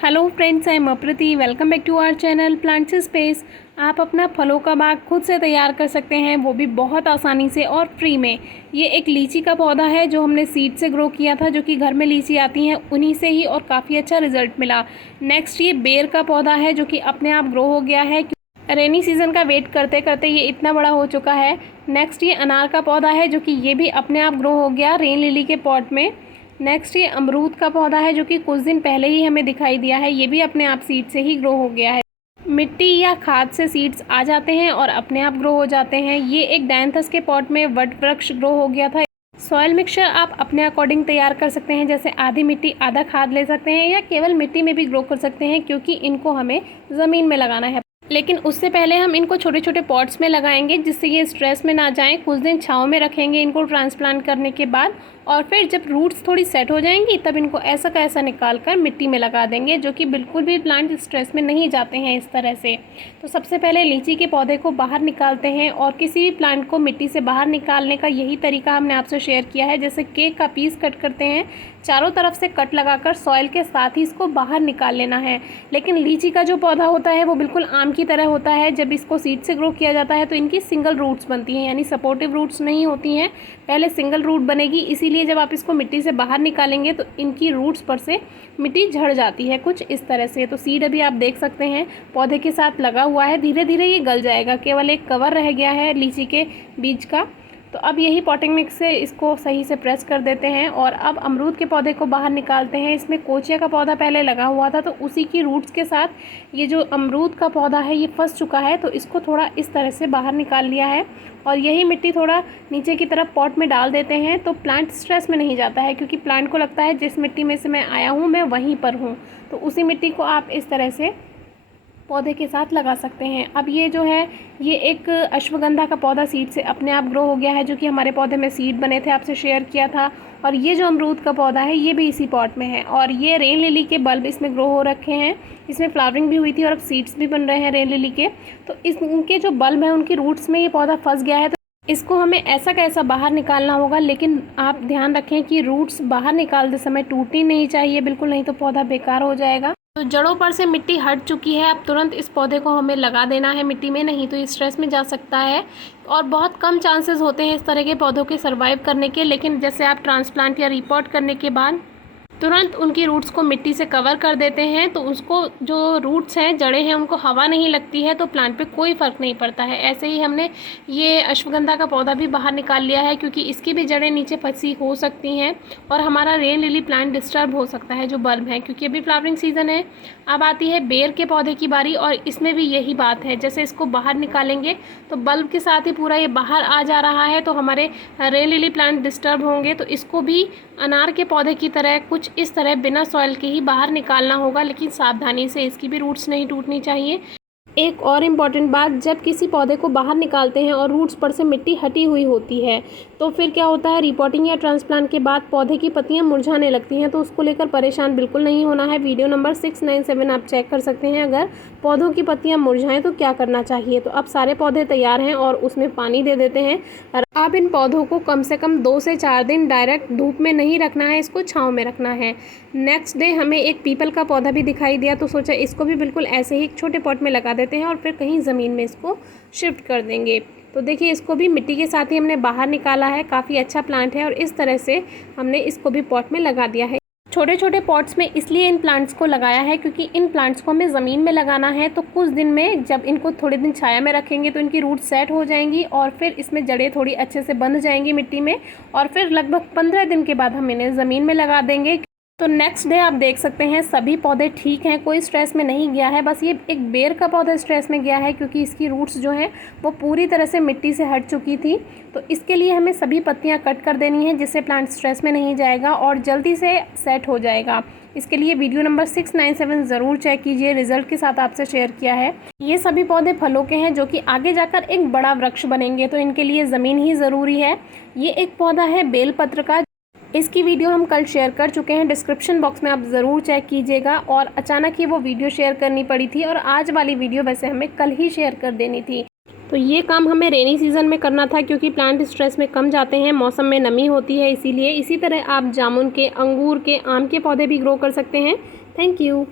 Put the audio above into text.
Hello friends, I am अप्रति। Welcome back to our channel plants space. आप अपना फलों का बाग खुद से तैयार कर सकते हैं, वो भी बहुत आसानी से और फ्री में। ये एक लीची का पौधा है जो हमने सीड से ग्रो किया था, जो कि घर में लीची आती हैं उन्हीं से ही, और काफ़ी अच्छा रिजल्ट मिला। नेक्स्ट ये बेर का पौधा है जो कि अपने आप ग्रो हो गया है। रेनी सीज़न का वेट करते करते ये इतना बड़ा हो चुका है। नेक्स्ट ये अनार का पौधा है जो कि ये भी अपने आप ग्रो हो गया रेन लिली के पॉट में। नेक्स्ट ये अमरूद का पौधा है जो कि कुछ दिन पहले ही हमें दिखाई दिया है, ये भी अपने आप सीड से ही ग्रो हो गया है। मिट्टी या खाद से सीड्स आ जाते हैं और अपने आप ग्रो हो जाते हैं। ये एक डायंथस के पॉट में वट वृक्ष ग्रो हो गया था। सॉइल मिक्सचर आप अपने अकॉर्डिंग तैयार कर सकते हैं, जैसे आधी मिट्टी आधा खाद ले सकते हैं, या केवल मिट्टी में भी ग्रो कर सकते हैं, क्योंकि इनको हमें ज़मीन में लगाना है। लेकिन उससे पहले हम इनको छोटे छोटे पॉट्स में लगाएंगे, जिससे ये स्ट्रेस में ना जाएं। कुछ दिन छांव में रखेंगे इनको ट्रांसप्लांट करने के बाद, और फिर जब रूट्स थोड़ी सेट हो जाएंगी तब इनको ऐसा का ऐसा निकाल कर मिट्टी में लगा देंगे, जो कि बिल्कुल भी प्लांट स्ट्रेस में नहीं जाते हैं इस तरह से। तो सबसे पहले लीची के पौधे को बाहर निकालते हैं, और किसी भी प्लांट को मिट्टी से बाहर निकालने का यही तरीका हमने आपसे शेयर किया है। जैसे केक का पीस कट करते हैं, चारों तरफ से कट लगाकर सॉइल के साथ ही इसको बाहर निकाल लेना है। लेकिन लीची का जो पौधा होता है वो बिल्कुल आम की तरह होता है। जब इसको सीड से ग्रो किया जाता है तो इनकी सिंगल रूट्स बनती हैं, यानी सपोर्टिव रूट्स नहीं होती हैं। पहले सिंगल रूट बनेगी, इसीलिए जब आप इसको मिट्टी से बाहर निकालेंगे तो इनकी रूट्स पर से मिट्टी झड़ जाती है कुछ इस तरह से। तो सीड अभी आप देख सकते हैं पौधे के साथ लगा हुआ है, धीरे धीरे ये गल जाएगा। केवल एक कवर रह गया है लीची के बीज का। तो अब यही पॉटिंग मिक्स से इसको सही से प्रेस कर देते हैं, और अब अमरूद के पौधे को बाहर निकालते हैं। इसमें कोचिया का पौधा पहले लगा हुआ था, तो उसी की रूट्स के साथ ये जो अमरूद का पौधा है ये फंस चुका है, तो इसको थोड़ा इस तरह से बाहर निकाल लिया है। और यही मिट्टी थोड़ा नीचे की तरफ पॉट में डाल देते हैं, तो प्लांट स्ट्रेस में नहीं जाता है, क्योंकि प्लांट को लगता है जिस मिट्टी में से मैं आया हूँ मैं वहीं पर हूँ। तो उसी मिट्टी को आप इस तरह से पौधे के साथ लगा सकते हैं। अब ये जो है ये एक अश्वगंधा का पौधा सीड से अपने आप ग्रो हो गया है, जो कि हमारे पौधे में सीड बने थे, आपसे शेयर किया था। और ये जो अमरूद का पौधा है ये भी इसी पॉट में है, और ये रेन लिली के बल्ब इसमें ग्रो हो रखे हैं। इसमें फ्लावरिंग भी हुई थी और अब सीड्स भी बन रहे हैं रेन लिली के। तो इनके जो बल्ब हैं उनकी रूट्स में ये पौधा फंस गया है, तो इसको हमें ऐसा कैसा बाहर निकालना होगा। लेकिन आप ध्यान रखें कि रूट्स बाहर निकालते समय टूटनी नहीं चाहिए बिल्कुल, नहीं तो पौधा बेकार हो जाएगा। तो जड़ों पर से मिट्टी हट चुकी है, अब तुरंत इस पौधे को हमें लगा देना है मिट्टी में, नहीं तो ये स्ट्रेस में जा सकता है। और बहुत कम चांसेस होते हैं इस तरह के पौधों के सर्वाइव करने के। लेकिन जैसे आप ट्रांसप्लांट या रिपोर्ट करने के बाद तुरंत उनकी रूट्स को मिट्टी से कवर कर देते हैं, तो उसको जो रूट्स हैं जड़ें हैं उनको हवा नहीं लगती है, तो प्लांट पे कोई फ़र्क नहीं पड़ता है। ऐसे ही हमने ये अश्वगंधा का पौधा भी बाहर निकाल लिया है, क्योंकि इसकी भी जड़ें नीचे फंसी हो सकती हैं, और हमारा रेन लिली प्लांट डिस्टर्ब हो सकता है जो बल्ब है, क्योंकि अभी फ्लावरिंग सीज़न है। अब आती है बेर के पौधे की बारी, और इसमें भी यही बात है। जैसे इसको बाहर निकालेंगे तो बल्ब के साथ ही पूरा ये बाहर आ जा रहा है, तो हमारे रेन लिली प्लांट डिस्टर्ब होंगे। तो इसको भी अनार के पौधे की तरह कुछ इस तरह बिना सॉइल के ही बाहर निकालना होगा, लेकिन सावधानी से, इसकी भी रूट्स नहीं टूटनी चाहिए। एक और इम्पॉर्टेंट बात, जब किसी पौधे को बाहर निकालते हैं और रूट्स पर से मिट्टी हटी हुई होती है तो फिर क्या होता है, रिपोर्टिंग या ट्रांसप्लांट के बाद पौधे की पत्तियां मुरझाने लगती हैं। तो उसको लेकर परेशान बिल्कुल नहीं होना है। वीडियो नंबर 697 आप चेक कर सकते हैं, अगर पौधों की पत्तियां मुरझाएं तो क्या करना चाहिए। तो अब सारे पौधे तैयार हैं और उसमें पानी दे देते हैं। अब इन पौधों को कम से कम 2 से 4 दिन डायरेक्ट धूप में नहीं रखना है, इसको छाँव में रखना है। नेक्स्ट डे हमें एक पीपल का पौधा भी दिखाई दिया, तो सोचा इसको भी बिल्कुल ऐसे ही एक छोटे पॉट में लगा देते हैं और फिर कहीं ज़मीन में इसको शिफ्ट कर देंगे। तो देखिए इसको भी मिट्टी के साथ ही हमने बाहर निकाला है। काफ़ी अच्छा प्लांट है, और इस तरह से हमने इसको भी पॉट में लगा दिया है। छोटे छोटे पॉट्स में इसलिए इन प्लांट्स को लगाया है क्योंकि इन प्लांट्स को हमें ज़मीन में लगाना है। तो कुछ दिन में जब इनको थोड़े दिन छाया में रखेंगे तो इनकी रूट सेट हो जाएंगी, और फिर इसमें जड़ें थोड़ी अच्छे से बंध जाएंगी मिट्टी में, और फिर लगभग 15 दिन के बाद हम इन्हें ज़मीन में लगा देंगे। तो नेक्स्ट डे आप देख सकते हैं सभी पौधे ठीक हैं, कोई स्ट्रेस में नहीं गया है। बस ये एक बेर का पौधा स्ट्रेस में गया है, क्योंकि इसकी रूट्स जो हैं वो पूरी तरह से मिट्टी से हट चुकी थी। तो इसके लिए हमें सभी पत्तियां कट कर देनी है, जिससे प्लांट स्ट्रेस में नहीं जाएगा और जल्दी से सेट हो जाएगा। इसके लिए वीडियो नंबर 697 ज़रूर चेक कीजिए, रिजल्ट के साथ आपसे शेयर किया है। ये सभी पौधे फलों के हैं जो कि आगे जाकर एक बड़ा वृक्ष बनेंगे, तो इनके लिए ज़मीन ही ज़रूरी है। ये एक पौधा है बेलपत्र का, इसकी वीडियो हम कल शेयर कर चुके हैं, डिस्क्रिप्शन बॉक्स में आप ज़रूर चेक कीजिएगा। और अचानक ही वो वीडियो शेयर करनी पड़ी थी, और आज वाली वीडियो वैसे हमें कल ही शेयर कर देनी थी। तो ये काम हमें रेनी सीज़न में करना था, क्योंकि प्लांट स्ट्रेस में कम जाते हैं, मौसम में नमी होती है इसीलिए। इसी तरह आप जामुन के, अंगूर के, आम के पौधे भी ग्रो कर सकते हैं। Thank you.